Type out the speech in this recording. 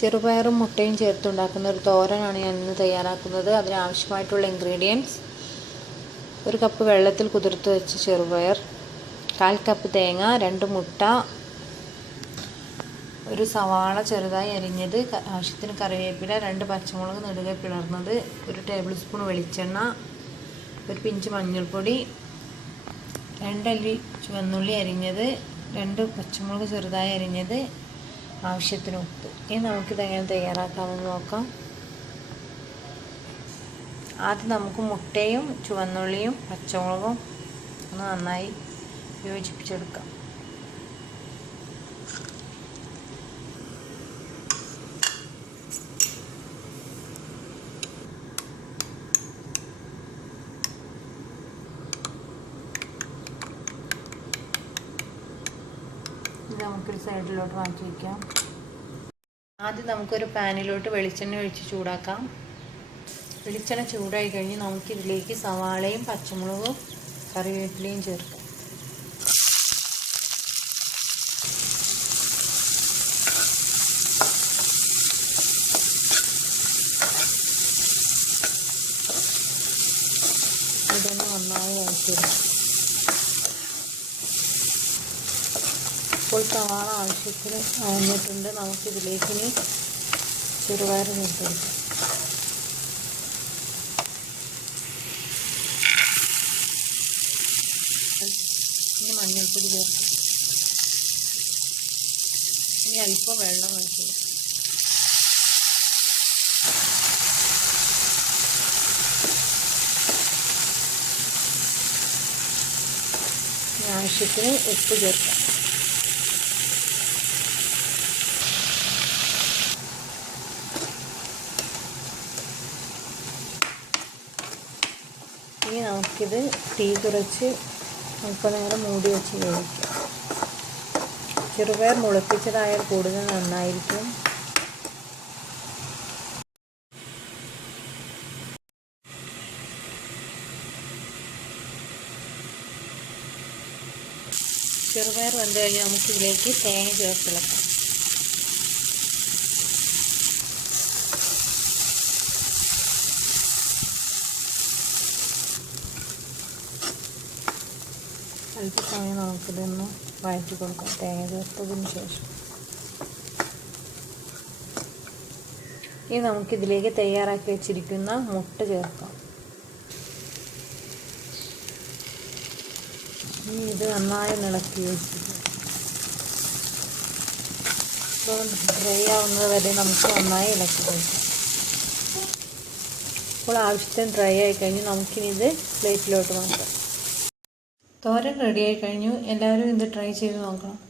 ചെറുപയറും മുട്ടയും ചേർത്തുണ്ടാക്കുന്ന ഒരു തോരനാണ് ഞാൻ ഇന്ന് തയ്യാറാക്കുന്നത്. അതിനാവശ്യമായിട്ടുള്ള ഇൻഗ്രീഡിയൻസ് ഒരു കപ്പ് വെള്ളത്തിൽ കുതിർത്ത് വെച്ച ചെറുപയർ കാൽ കപ്പ് തേങ്ങ രണ്ട് മുട്ട ഒരു സവാള ചെറുതായി അരിഞ്ഞത് ആവശ്യത്തിന് കറിവേപ്പില രണ്ട് പച്ചമുളക് നെടുകെ പിളർന്നത് ഒരു ടേബിൾ സ്പൂൺ വെളിച്ചെണ്ണ ഒരു പിഞ്ച് മഞ്ഞൾപ്പൊടി രണ്ടല്ലി ചുവന്നുള്ളി അരിഞ്ഞത് രണ്ട് പച്ചമുളക് ചെറുതായി അരിഞ്ഞത് ആവശ്യത്തിന് ഉപ്പ്. ഇനി നമുക്കിത് എങ്ങനെ തയ്യാറാക്കാമെന്ന് നോക്കാം. ആദ്യം നമുക്ക് മുട്ടയും ചുവന്നുള്ളിയും പച്ചമുളകും ഒന്ന് നന്നായി യോജിപ്പിച്ചെടുക്കാം. ഇത് നമുക്കൊരു സൈഡിലോട്ട് മാറ്റി വയ്ക്കാം ആദ്യം നമുക്കൊരു പാനിലോട്ട് വെളിച്ചെണ്ണ ഒഴിച്ച് ചൂടാക്കാം. വെളിച്ചെണ്ണ ചൂടായി കഴിഞ്ഞ് നമുക്കിതിലേക്ക് സവാളയും പച്ചമുളകും കറിവേപ്പിലയും ചേർക്കാം. ഇതൊന്ന് നന്നായി വഴറ്റിയെടുക്കാം. ഇപ്പോൾ സവാള ആവശ്യത്തിന് വന്നിട്ടുണ്ട് നമുക്കിതിലേക്ക് ഇനി ചെറുപയർ ചേർത്തെടുക്കാം. ഇനി മഞ്ഞൾപ്പൊടി ചേർക്കും. ഇനി അല്പം വെള്ളം ഒഴിച്ചെടുക്കും ആവശ്യത്തിന് ഉപ്പ് ചേർക്കാം. ഇനി നമുക്കിത് തീ കുറച്ച് അല്പനേരം മൂടി വെച്ച് വേവിക്കാം. ചെറുപയർ മുളപ്പിച്ചതായാൽ കൂടുതൽ നന്നായിരിക്കും. ചെറുപയർ വന്നു കഴിഞ്ഞാൽ നമുക്കിതിലേക്ക് തേങ്ങ ചേർത്തിളക്കാം അല്പസമയം നമുക്കിതൊന്ന് വഴറ്റി കൊടുക്കാം. തേങ്ങ ചേർത്തതിന് ശേഷം. ഇനി നമുക്കിതിലേക്ക് തയ്യാറാക്കി വെച്ചിരിക്കുന്ന മുട്ട ചേർക്കാം. ഇനി ഇത് നന്നായി ഇളക്കി വെച്ചിരിക്കും ഡ്രൈ ആവുന്നത് വരെ നമുക്ക് നന്നായി ഇളക്കി കൊടുക്കാം. ഇപ്പോൾ ആവശ്യത്തിന് ഡ്രൈ ആയി കഴിഞ്ഞ് നമുക്കിനി ഇത് പ്ലേറ്റിലോട്ട് മാറ്റാം. തോരൻ റെഡിയായി കഴിഞ്ഞു. എല്ലാവരും ഇത് ട്രൈ ചെയ്ത് നോക്കണം.